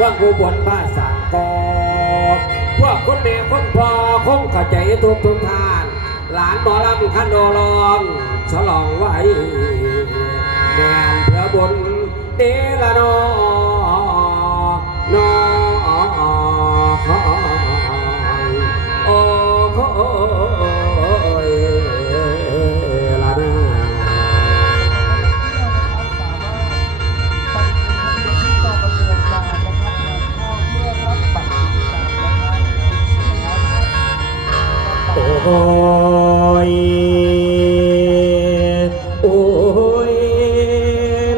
ว่างผู้บนบ้านสางกอพวกคนแม่คนพ่อคงเข้าใจทุกทุกทาน หลานหมอลำคันโดลองฉลองไว้แม่นเพื่อบนเดละนอนอ อ้ยโอ้ย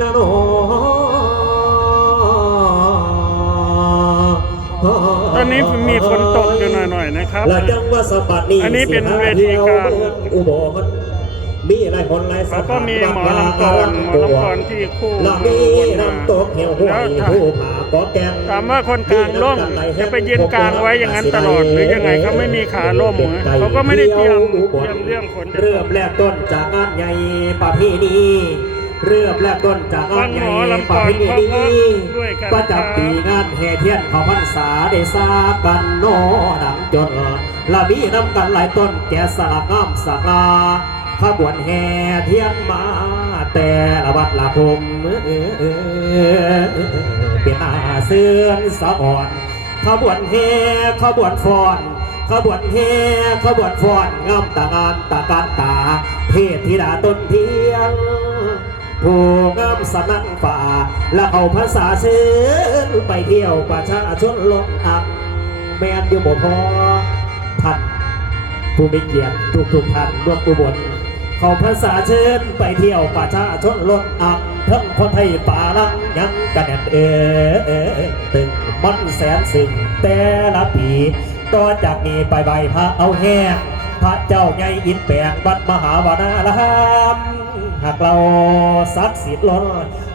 ละโนตอนนี้มีฝนตกอยู่หน่อยๆนะครับ และจังว่าสะบัดนี่อันนี้เป็นเวทีกลางอุโบสถมีหล แล้วก็ขามีหมอลำกรหมอลำกรที่คู่และมีลำตกเหี่ยวห้วยผู้ผาก็แกงถามว่าคนกลางร่มจะไปยืนกลางไว้อย่างนั้นตลอดหรือยังไงเขาไม่มีขาร่มเหรอเขาก็ไม่ได้เตรียมเตรียมเรื่องฝนจะตเริ่มกแรกต้นจากงานใหญ่ประเพณีเริ่มแรกต้นจากงานใหญ่ประเพณีประจำปีงานแห่เทียนเขาพรรษาได้สากันโนดังจนละมีน้ำกันหลายต้นแก่สลักงามสกา ขบวนแห่เทียนมาแต่ละวัดละพมเป็นอาเสื่อนสะอ่อนขบวนแห่ขบวนฟ้อนขบวนแห่ขบวนฟ้อนงามตางานตาการตา เทพธิดาต้นเทียงผู้งามสนั่นฝ่า และเอาภาษาเชิญไปเที่ยวประชาชนลงอังแม่นอยู่บ่พอท่านผู้มีเกียรติทุกทุกท่านร่วมอุบล เขาภาษาเชิญไปเที่ยวประชาชนลดอักทั้งคนไทยป่าลังยังกันแน่นเอตึงมันแสนสึงแต่ละปีต่อจากนี้ไปใบพระเอาแห้งพระเจ้าใหญ่อินแปลงวัดมหาวนารามหากเราศักดิ์สิทธิ์ล้น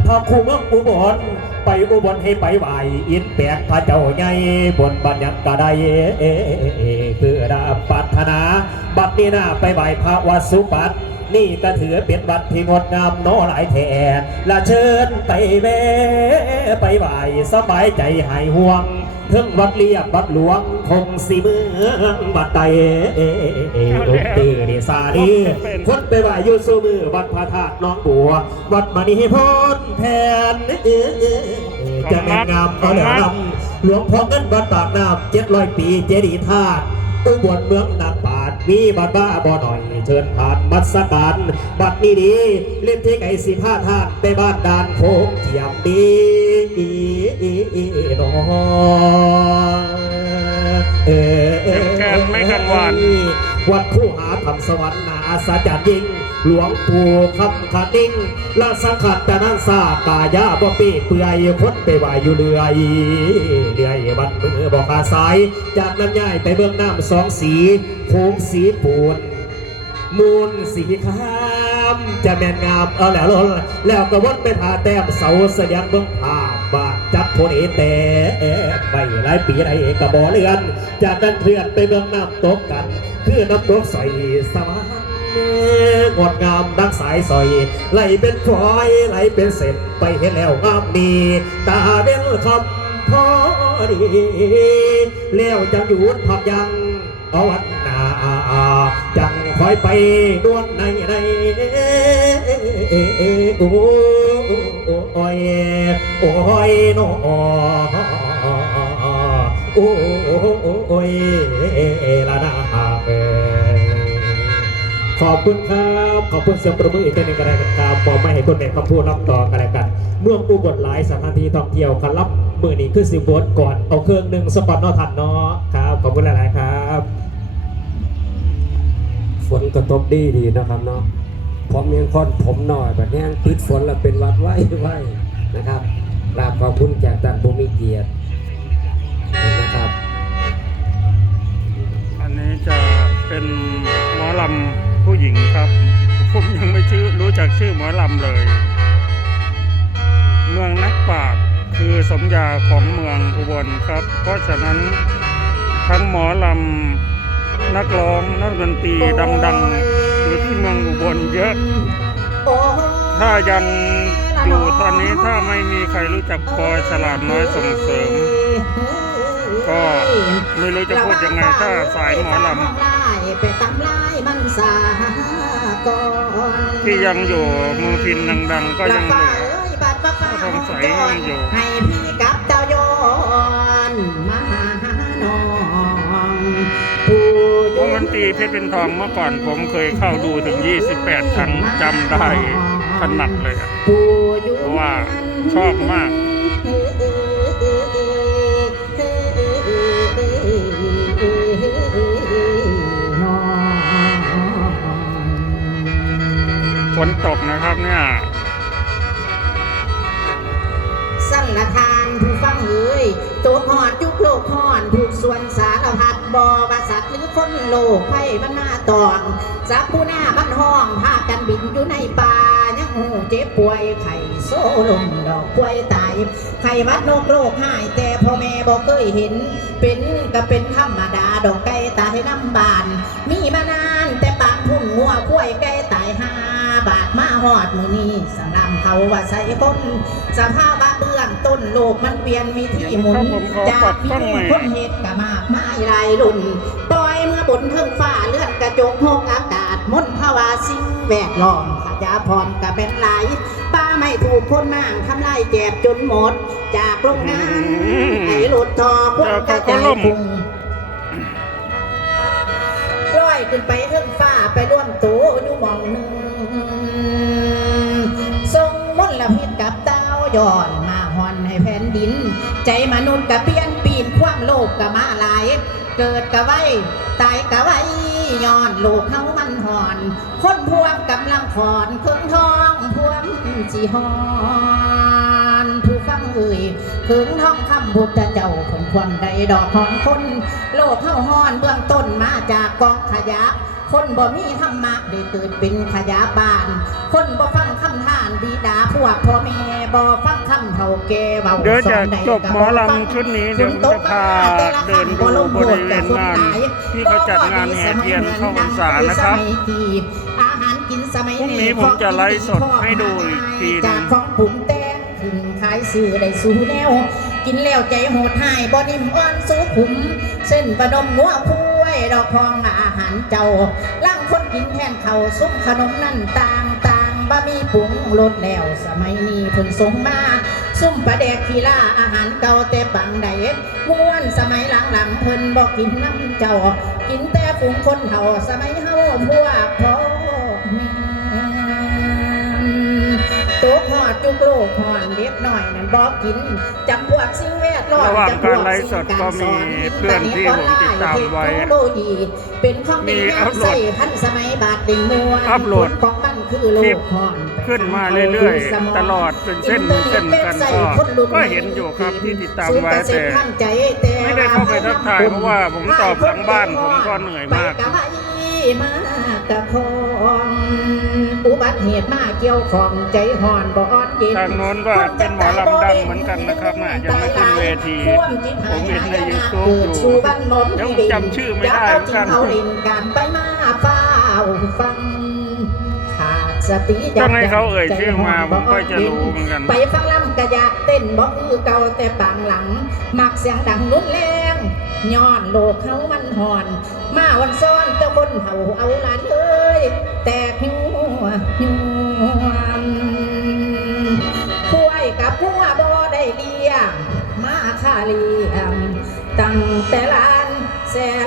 พระคู่เมืองอุบลไปอุบลให้ไปไหวอินแปลงพระเจ้าใหญ่บนบัญญัติกระไดคือดาปรารถนา บัดนี้นาไปไหวพระวสุปัต นี่ก็ถือเป็นวัดที่งดงามโนหลายแท่ละเชิญไปแม่ไปไหวสบายใจหายห่วงถึงวัดเลียบวัดหลวงคงสีเมืองบัดใดดนตรีดีซาดีคนไปไหวอยู่สู้มือวัดพระธาตุน้องบัว วัดมณีพนแทนจะแม่งามเอาแล้วนำหลวงพ่อเงินวัดปากน้ำเจ็ดร้อยปีเจดีย์ธาตุอุบลเมืองนางปา มีบัดบ้าบ่หน่อย เชิญผ่านมัสการบัดนี้ดีเล่นที่ไก่สิบห้าทาตุไปบ้านดานโคกเกียมดีน้องเออเออ ไม่กังวลวัดคู่หาธรรมสวรรค์นาอาสาจัดยิง หลวงปู่คำขาดิ้งลาสังขัดแต่นั้นซากายาบ่ปีเปื่อยพ้นไปไหวอยู่เรื่อยเรื่อยบัดมือบอกอาสาย จากนั้นย้ายไปเบื้องน้ำสองสีโค้งสีปูนมูลสีคามจะแมนงามเอาแล้วลนแล้วก็วนไปทาแต้มเสาเสียงเบื้องภาพบาดจับโพนเอแต่ไปหลายปีไรกระบอเรือน จากนั้นเคลื่อนไปเบื้องน้ำตกกัน คือน้ำตกใส่สมานงดงามดังสายสอยไหลเป็นฝอยไหลเป็นเส้นไปเห็นแล้วงามดีตาเบ้นคำพอดีแล้วจะหยุดพักยังเอาวันนาจังคอยไปดวนในในโอ้ยโอ้ยโน โอ้ยละนาเอขอบคุณครับ ขอบคุณเสียงประมืออีกทีหนึงกันเลยครับมอบไม่ให้คนเด็กคำพูดรับต่อกันเลยกัน เมืองอุบลหลายสถานที่ท่องเที่ยวคันรับมือนี้คือสิบวก่อน เอาเครื่องหนึ่งสปอตนอทันเนาะครับ ขอบคุณหลาย ๆ ครับ ฝนกระทบดีดีนะครับเนาะผมยังค่อนผมหน่อยแบบนี้ติดฝนแล้วเป็นวัดไว้ไว้นะครับกราบขอบคุณจากท่านผู้มีเกียรติ นะครับ อันนี้จะเป็นหมอลำผู้หญิงครับ ผมยังไม่ชื่อรู้จักชื่อหมอลำเลย เมืองนักปราชญ์คือสมญาของเมืองอุบลครับ เพราะฉะนั้นทั้งหมอลำนักร้องนักดนตรีดังๆอยู่ที่เมืองอุบลเยอะ ถ้ายังอยู่ตอนนี้ถ้าไม่มีใครรู้จักปอยฉลาดน้อยส่งเสริม ก็ไม่รู้จะพูดยังไงถ้าสายหมอลไปตำลายมันสาก่อนำที่ยังอยู่มือพินดังๆก็ยังเหฟ้าลือเอ้ยบัดว่าฟ้าสงสัยยังอยู่ให้พี่กับเจ้าโยนมาหาน้องผู้อวยู่งดนตรีเพชรเป็นทองเมื่อก่อนผมเคยเข้าดูถึง 28 ครั้งจำได้ถนัดเลยอะผู้อยู่เพราะว่าชอบมาก สารพัดบอบสัตว์หรือคนโลกไพ่มันหน้าตองสักผู้หน้ามันห้องพากันบินอยู่ในป่ายังหูเจ็บป่วยไข่โซลมดอกป่วยตายไข่วัดนกโลกหายแต่พ่อแม่บอกเคยเห็น เป็นก็เป็นธรรมดาดอกไก่ตายน้ำบาน มีมานานแต่ปางพุ่งงัวกล้วยไก่ตายห้าบาทมาหอดมือนี้สำ เขาว่าใส่คนสภาพเบื้องต้นโลกมันเปลี่ยนวิธีหมุนจากพี่คนเหตุกะมากมายหลายรุ่นปล่อยเมื่อบนเทิงฟ้าเลื่อนกระจกหกอากาศมนภาวะสิ่งแวดล้อมขยาพร้อมกะเป็นหลายป้าไม่ถูกคนมางทำลายแจบจนหมด จากโรงงานไอ้หลุดทอพวกกระจายพุงลอยขึ้นไปเทิงฟ้าไปร่วม เต้าย้อนมาหอนให้แผ่นดิน ใจมนุษย์กับเปลี่ยนปีนความโลภกับมาหลาย เกิดกะไว้ตายกะไว้ย้อนโลกเฮามันหอน คนพวงกำลังขอนเครื่องทองพวงจีฮอนผู้ฟังเอ่ยเครื่องทองคำพุทธเจ้าผลควรใดดอกหอนคน โลกเข้าห้อนเบื้องต้นมาจากกองขยะคนบ่มีธรรมะได้เกิดเป็นขยะบาน คนบ่ฟังคำ ทานดีดาพวกพ่อแม่บ่ฟังคำเฒ่าแก่เบาเดี๋ยวสจะอนใดจบหมอลำชุดนี้เดี๋ยวผมจะพาเดินดูบริเวณงานที่เขาจัดงานแห่เทียนเข้าพรรษานะครับอาหารกินสมัยพรุ่งนี้ผมจะไลฟ์สดให้ดูอีกทีหนึ่งจากของปรุงแต่งขึ้นขายซื้อได้สู่แนวกินแล้วใจโหดหายบ่นิ่มอ่อนสู้ขุม เส้นประดมหัวพุ้ยดอกพองอาหารเจ้าล่างคนกินแทนเขาวซุ้มขนมนั่นต่างต่าง บะมีปรุงรสแล้ว สมัยนี้เพิ่นส่งมาซุ่มปลาแดกขีล่าอาหารเก่าแต่ปังไดม้วนสมัยหลังๆเพิ่นบอกกินน้ำเจ้า กินแต่ฝูงคนเฒ่า สมัยเฮาพวกพ่อแม่ อดจุกโลกหอนเล็กหน่อยนั่นบอกกินจำพวกสิ่งแวดล้อมระหว่างจำพวการไลฟ์สดก็มีเพื่อนที่ผมติดตามไว้เทคโนโลยีเป็นของดีมีงาอัมพโหลดใส่ทันสมัยบาทดิ่งมวลอัพโหลด ผของมันคือโลคลิปกหอนขึ้นมาเรื่อยๆ ตลอดเป็นเส้นเส้นกันก็ก็เห็นอยู่ครับที่ติดตามไว้แต่ไม่ได้เข้าไปทักทายเพราะว่าผมตอบหลังบ้านผมก็เหนื่อยมาก ไปไมากระพองอุ บัติเหตุมาเกี่ยวของใจหอนบ่อ่อนเย็นทางโน้นก็เป็นหมอลำดังเหมือนกันนะครับน่ะยังไม่ขึ้นเวที ผมเห็นใน YouTube อยู่เดี๋ยวผมจำชื่อไม่ได้เหมือนกันเอาเล่นการไปมาเฝ้าฟังขาดสติต้องให้เขาเอ่ยชื่อมาผมก็จะรู้เหมือนกัน ไปฟังลำกะอยากเต้นบ่คือเก่าแต่ปางหลัง มักเสียงดังรุนแรงย้อนโลกเขามันหอน มาวันซ้อนเจ้าคนเฮาเอาหลานเอ้ยแตกหั วหัวป่วยกับหัวบ่ได้เลี้ยงมาคาเลียงตั้งแต่ลานแสน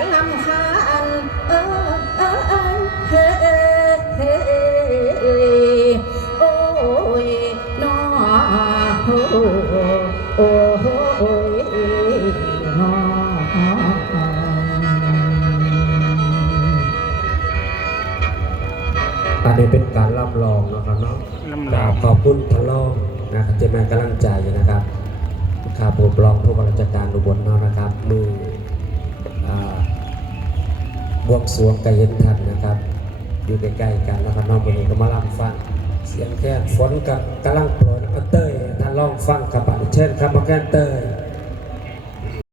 นะครับที่มากำลังใจนะครับข้าพบรองผู้บราชการอุบลเนาะนะครับ มืออ่าบวงสวงไก่เย็นทันนะครับ อยู่ใกล้ๆกันแล้วก็น้องคนนี้ก็มาล่ำฟังเสียงแค่ฝนกับกำลังโปรยแล้วก็เต้ยท่านลองฟังกับบัตรเชิญครับมาแก้เต้ย